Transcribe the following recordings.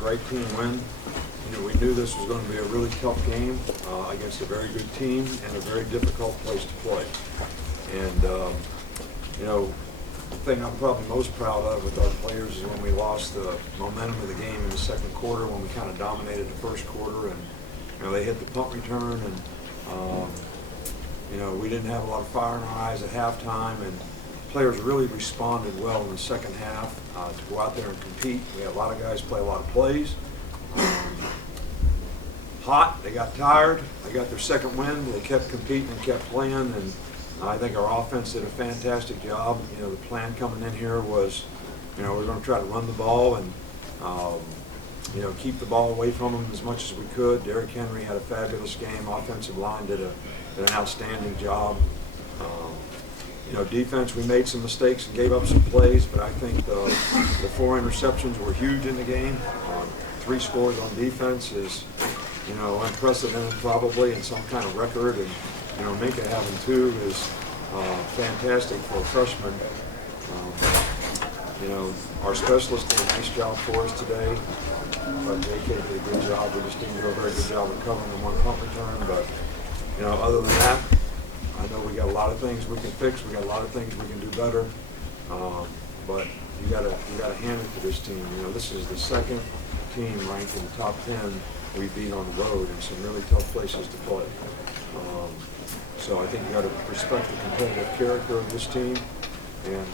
great team win. You know, we knew this was going to be a really tough game against a very good team and a very difficult place to play. And, you know, the thing I'm probably most proud of with our players is when we lost the momentum of the game in the second quarter, when we kind of dominated the first quarter, and you know, they hit the punt return, and you know, we didn't have a lot of fire in our eyes at halftime, and players really responded well in the second half to go out there and compete. We had a lot of guys play a lot of plays. Hot, they got tired, they got their second win, they kept competing and kept playing, and I think our offense did a fantastic job. You know, the plan coming in here was, you know, we're going to try to run the ball and, you know, keep the ball away from them as much as we could. Derrick Henry had a fabulous game. Offensive line did an outstanding job. You know, defense, we made some mistakes and gave up some plays, but I think the 4 interceptions were huge in the game. 3 scores on defense is, you know, unprecedented probably in some kind of record, and you know, Minka having 2 is fantastic for a freshman. You know, our specialists did a nice job for us today. JK did a good job. We just didn't do a very good job of covering the 1 punt return. But you know, other than that, I know we got a lot of things we can fix. We got a lot of things we can do better. But you gotta hand it to this team. You know, this is the second team ranked in the top 10 we beat on the road in some really tough places to play. So I think you got to respect the competitive character of this team, and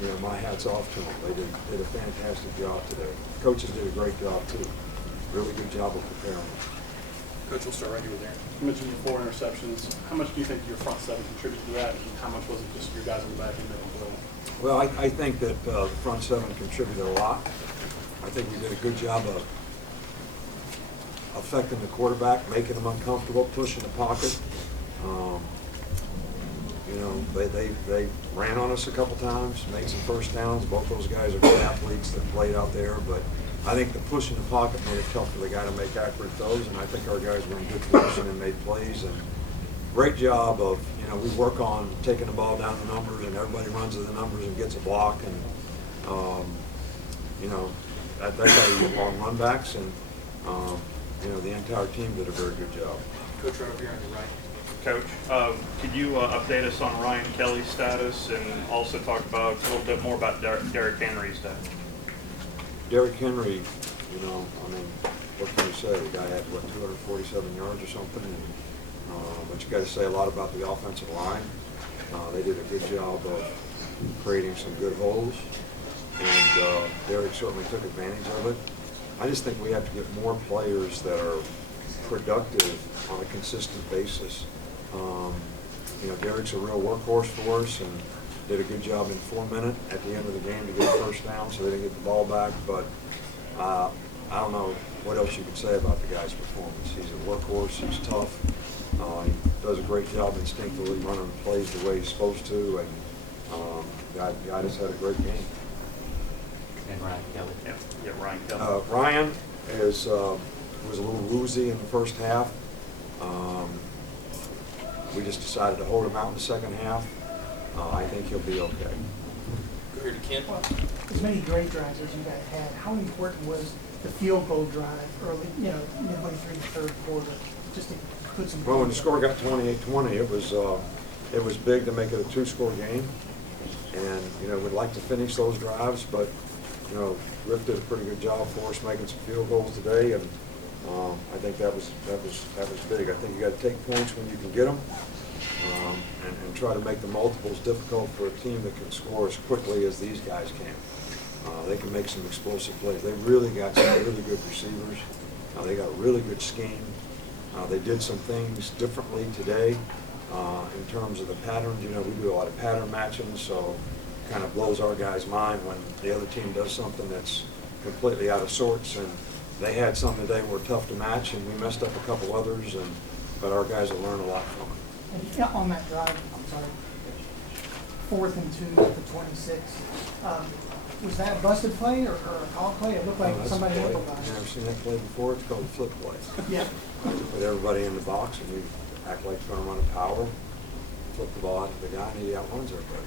you know, my hat's off to them. They did a fantastic job today. Coaches did a great job too. Really good job of preparing. Coach, we'll start right here with Aaron. You mentioned your 4 interceptions. How much do you think your front 7 contributed to that, and how much was it just your guys in the back end making plays? Well, I think that the front 7 contributed a lot. I think we did a good job of affecting the quarterback, making him uncomfortable, pushing the pocket. You know, they ran on us a couple times, made some first downs. Both those guys are good athletes that played out there, but I think the push in the pocket made it tough for the guy to make accurate throws, and I think our guys were in good position and made plays. And great job of, you know, we work on taking the ball down the numbers, and everybody runs to the numbers and gets a block, and you know, that's how you get long run backs, and you know, the entire team did a very good job. Coach, right over here on your right. Coach, could you update us on Ryan Kelly's status, and also talk about a little bit more about Derrick Henry's status? Derrick Henry, you know, I mean, what can you say? The guy had, what, 247 yards or something? And, but you got to say a lot about the offensive line. They did a good job of creating some good holes, and Derrick certainly took advantage of it. I just think we have to get more players that are productive on a consistent basis. You know, Derrick's a real workhorse for us and did a good job in 4 minutes at the end of the game to get a first down, so they didn't get the ball back. But I don't know what else you could say about the guy's performance. He's a workhorse. He's tough. He does a great job instinctively running the plays the way he's supposed to, and guy just had a great game. And Ryan Kelly. Yeah, Ryan Kelly. Ryan was a little woozy in the first half. We just decided to hold him out in the second half. I think he'll be okay. Go here to Ken. As many great drives as you guys had, how important was the field goal drive early, you know, midway through the 3rd quarter, just to put some? Well, when the score got 28-20, it was big to make it a 2-score game, and you know, we'd like to finish those drives, but you know, Rick did a pretty good job for us making some field goals today, and I think that was big. I think you got to take points when you can get them, and try to make the multiples difficult for a team that can score as quickly as these guys can. They can make some explosive plays. They really got some really good receivers. They got a really good scheme. They did some things differently today in terms of the patterns. You know, we do a lot of pattern matching, so it kind of blows our guys' mind when the other team does something that's completely out of sorts. And they had some today that were tough to match, and we messed up a couple others, but our guys will learn a lot from it. And on that drive, I'm sorry, 4th and 2 at the 26. Was that a busted play or a call play? It looked like somebody hit the ball. I've never seen that play before. It's called a flip play. Yeah. Put everybody in the box, and we act like we're going to run a power, flip the ball out to the guy, and he outruns everybody.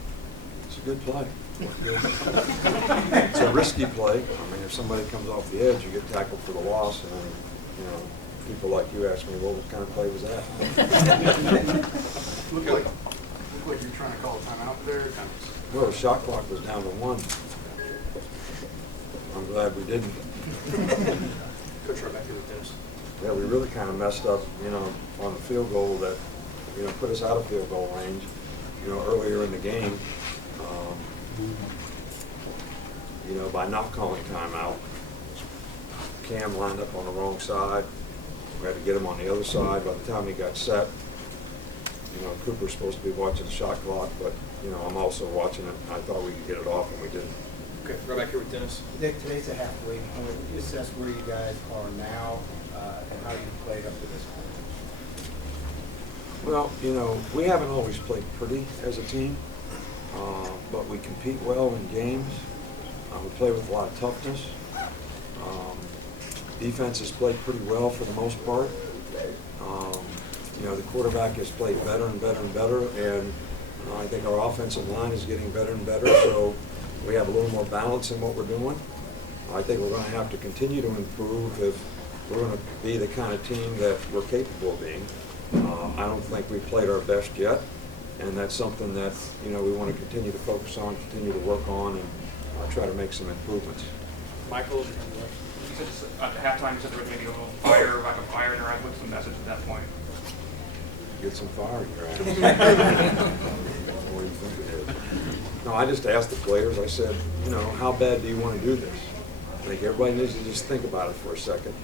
It's a good play. It's a risky play. I mean, if somebody comes off the edge, you get tackled for the loss, and then, you know, people like you ask me, well, what kind of play was that? Looked like you're trying to call a timeout there. Well, the shot clock was down to 1. I'm glad we didn't. Coach, right back here with Dennis. Yeah, we really kind of messed up, you know, on the field goal that, you know, put us out of field goal range, you know, earlier in the game. You know, by not calling timeout. Cam lined up on the wrong side. We had to get him on the other side. By the time he got set, you know, Cooper's supposed to be watching the shot clock, but, you know, I'm also watching it. I thought we could get it off, and we didn't. Okay, right back here with Dennis. Nick, today's a halfway point. Would you assess where you guys are now and how you played up to this point? Well, you know, we haven't always played pretty as a team, but we compete well in games. We play with a lot of toughness. Defense has played pretty well for the most part. You know, the quarterback has played better and better and better, and I think our offensive line is getting better and better, so we have a little more balance in what we're doing. I think we're going to have to continue to improve if we're going to be the kind of team that we're capable of being. I don't think we've played our best yet, and that's something that, you know, we want to continue to focus on, continue to work on, and try to make some improvements. Michael, You said at halftime, you said there was maybe a little fire, lack of fire in your eye. What's the message at that point? Get some fire in your eyes. What do you think it is? No, I just asked the players, I said, you know, how bad do you want to do this? I think everybody needs to just think about it for a second.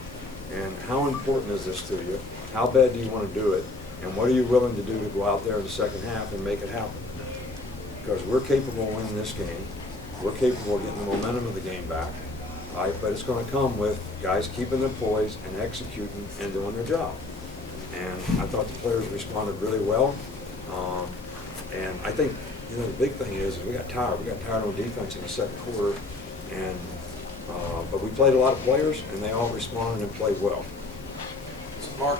And how important is this to you? How bad do you want to do it? And what are you willing to do to go out there in the second half and make it happen? Because we're capable of winning this game. We're capable of getting the momentum of the game back. But it's going to come with guys keeping their poise and executing and doing their job. And I thought the players responded really well. And I think, you know, the big thing is we got tired. We got tired on defense in the second quarter. And but we played a lot of players, and they all responded and played well. Mark,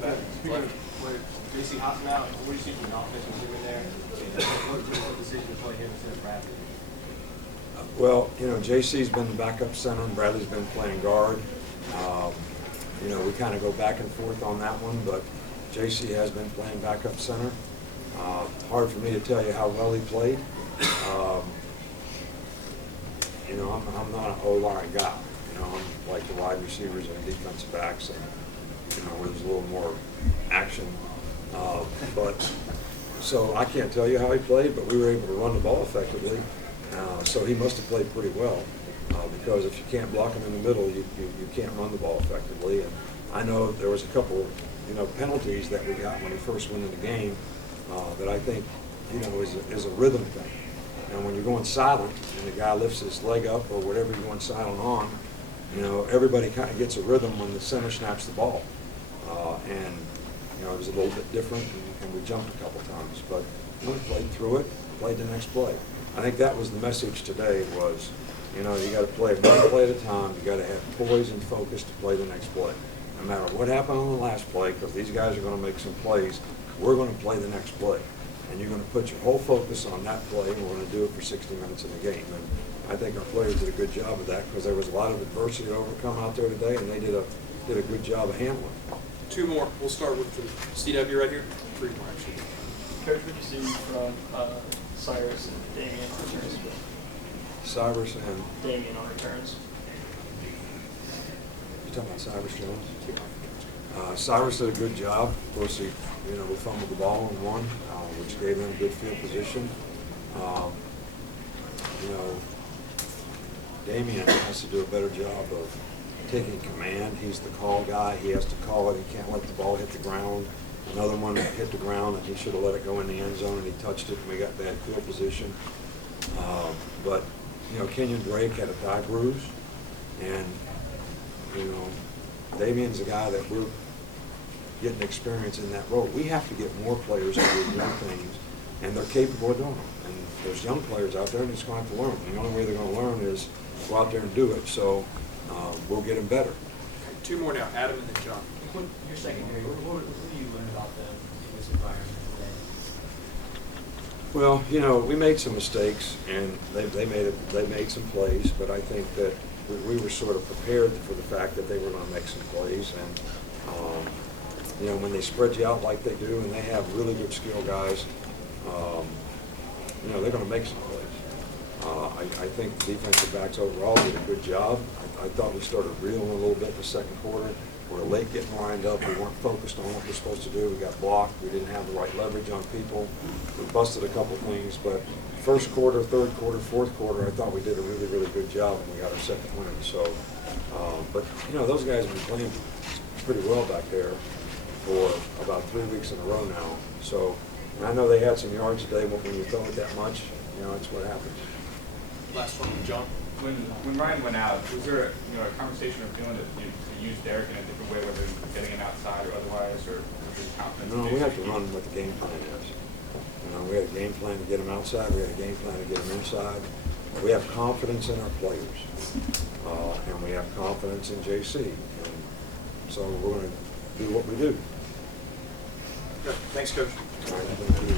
back. JC Hostin out, what do you see from the offense when you were there? What decision to play him instead of Bradley? Well, you know, JC's been the backup center, and Bradley's been playing guard. You know, we kind of go back and forth on that one, but JC has been playing backup center. Hard for me to tell you how well he played. You know, I'm not an O-line guy. You know, I'm like the wide receivers and defensive backs, and, you know, where there's a little more action. So I can't tell you how he played, but we were able to run the ball effectively. So he must have played pretty well, because if you can't block him in the middle, you can't run the ball effectively. And I know there was a couple, you know, penalties that we got when we first went in the game that I think, you know, is a rhythm thing. And when you're going silent and the guy lifts his leg up or whatever you're going silent on, you know, everybody kind of gets a rhythm when the center snaps the ball. And, you know, it was a little bit different, and we jumped a couple times. But, you know, we played through it, played the next play. I think that was the message today was, you know, you got to play one play at a time. You got to have poise and focus to play the next play. No matter what happened on the last play, because these guys are going to make some plays, we're going to play the next play. And you're going to put your whole focus on that play, and we're going to do it for 60 minutes in the game. And I think our players did a good job of that, because there was a lot of adversity to overcome out there today, and they did a good job of handling it. Two more. We'll start with the CW right here. Three more, actually. Coach, what do you see from Cyrus and Damien on returns? Cyrus and Damien on returns. you talking about Cyrus Jones? Cyrus did a good job. Of course, he, you know, we fumbled the ball and won, which gave them good field position. You know, Damien has to do a better job of taking command. He's the call guy. He has to call it. He can't let the ball hit the ground. Another one hit the ground, and he should have let it go in the end zone, and he touched it, and we got bad field position. But, you know, Kenyon Drake had a thigh bruise, and, you know, Damien's a guy that we're getting experience in that role. We have to get more players to do young things, and they're capable of doing them. And there's young players out there, and it's going to have to learn. And the only way they're going to learn is go out there and do it. So we'll get them better. Okay, two more now. Adam and then John. Your secondary, what do you learn about them in this environment today? Well, you know, we made some mistakes, and they made some plays, but I think that we were sort of prepared for the fact that they were going to make some plays, and you know, when they spread you out like they do, and they have really good skill guys, you know, they're going to make some plays. I think the defensive backs overall did a good job. I thought we started reeling a little bit in the second quarter. We were late getting lined up. We weren't focused on what we're supposed to do. We got blocked. We didn't have the right leverage on people. We busted a couple things, but first quarter, third quarter, fourth quarter, I thought we did a really, really good job, and we got our second win. So, but you know, those guys have been playing pretty well back there for about 3 weeks in a row now. So, and I know they had some yards today, but when you throw it that much, you know, it's what happens. Last one, John. When Ryan went out, was there a conversation of doing to use Derek in a different way, whether getting him outside or otherwise, or just confidence? No, we have to run what the game plan is. You know, we had a game plan to get him outside. We had a game plan to get him inside. We have confidence in our players, and we have confidence in JC. And so we're going to do what we do. Good. Thanks, Coach. All right, thank you.